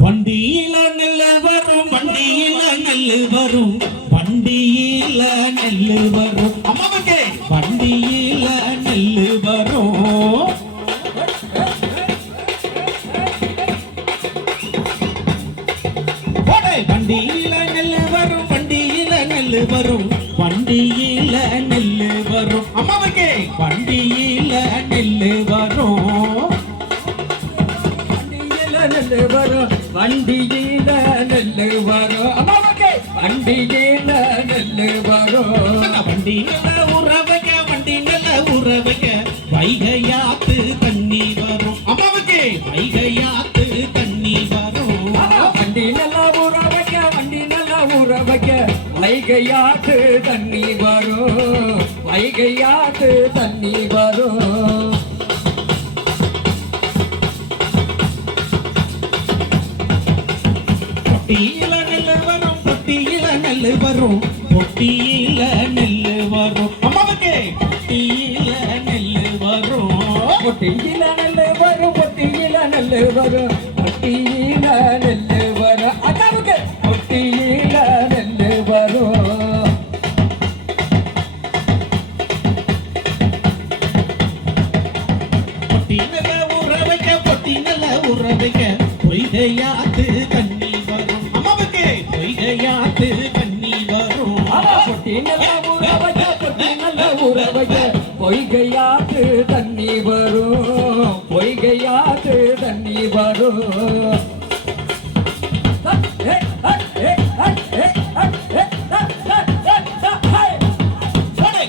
வண்டியில நெல்லு வரும் வண்டியில நெல்லு வரும் வண்டியில நெல்லு வரும் அம்மாவுக்கு வண்டியில நெல்லு வரும் வண்டியில நெல்லு வரும் வண்டியில நெல்லு வரும் வண்டியில நெல்லு வரும் அம்மாவுக்கு வண்டியில நெல்லு வரும் நெல்லு வரும் வண்டியில நெல்லு வரும் அம்மாவுக்கு வண்டியில நெல்லு வரும் வண்டி நல்ல உறவைக்க வண்டி நல்ல உறவைக்க வைகையாத்து தண்ணி வரும் அம்மாவுக்கு வைகையாத்து தண்ணி வரும் வண்டி நல்ல உறவைக்க வண்டி நல்ல உறவைக்க வைகையாத்து தண்ணி வரும் வைகையாத்து தண்ணி வரும் பொட்டியில நெல்லு வரும் பொட்டியில நெல்லு வரும் பொட்டியில நெல்லு வரும் அம்மாவுக்கு பொட்டியில நெல்லு வரும் பொட்டியில நெல்லு வரும் பொட்டியில நெல்லு வரும் பொட்டியில நெல்லு வரும் அதாவுக்கு பொட்டியில நெல்லு வரும் பொட்டி நல்ல உறவைக்க பொட்டி நல்ல உறவைக்க பொய்கையாத்து தண்ணி வரும் அம்மாவுக்கு பொய்கையாத்து தண்ணி வரும் பொட்டி நல்ல உறவைக்க பொட்டி நல்ல உறவைக்க பொய்கையாத்து தண்ணி வரும் பொய்கையாத்து தண்ணி வரும்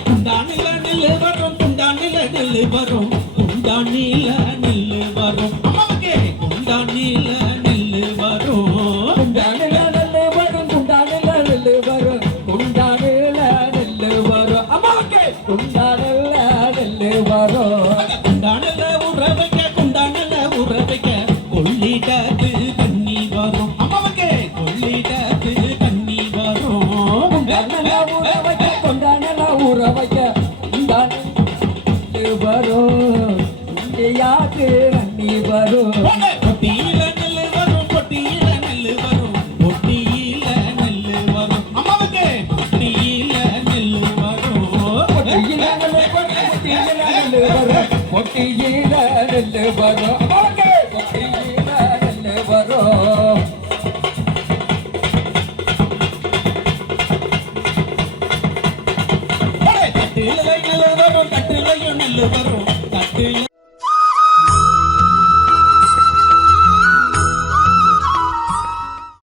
குண்டானில நெல்லு வரும் குண்டானில நெல்லு வரும் குண்டானில நெல்லு வரும் அம்மாவுக்கு குண்டானில நெல்லு வரும் குண்டானில நெல்லு வரும் குண்டானில நெல்லு வரும் குண்டானில நெல்லு வரும் அம்மாவுக்கு குண்டானில நெல்லு வரும் குண்டானில உறவைக்க குண்டானில உறவைக்க கொள்ளிடத்து தண்ணி வரும் அம்மாவுக்கு கொள்ளிடத்து தண்ணி வரும் குண்டானில உறவைக்க குண்டானில உறவைக்க குண்டானில வரும் இங்கேயாக்கு நன்னி வரும் பொட்டியில நெல்லு வரும் பொட்டியில நெல்லு வரும் பொட்டியில நெல்லு வரும் அம்மாவுக்கு பொட்டியில நெல்லு வரும் பொட்டியில நெல்லு வரும் பொட்டியில நெல்லு வரும் பொட்டியில நெல்லு வரும் அம்மாவுக்கு பொட்டியில நெல்லு வரும் தட்டுல நெல்லு வரும் தட்டுலையும் நெல்லு வரும் தட்டுல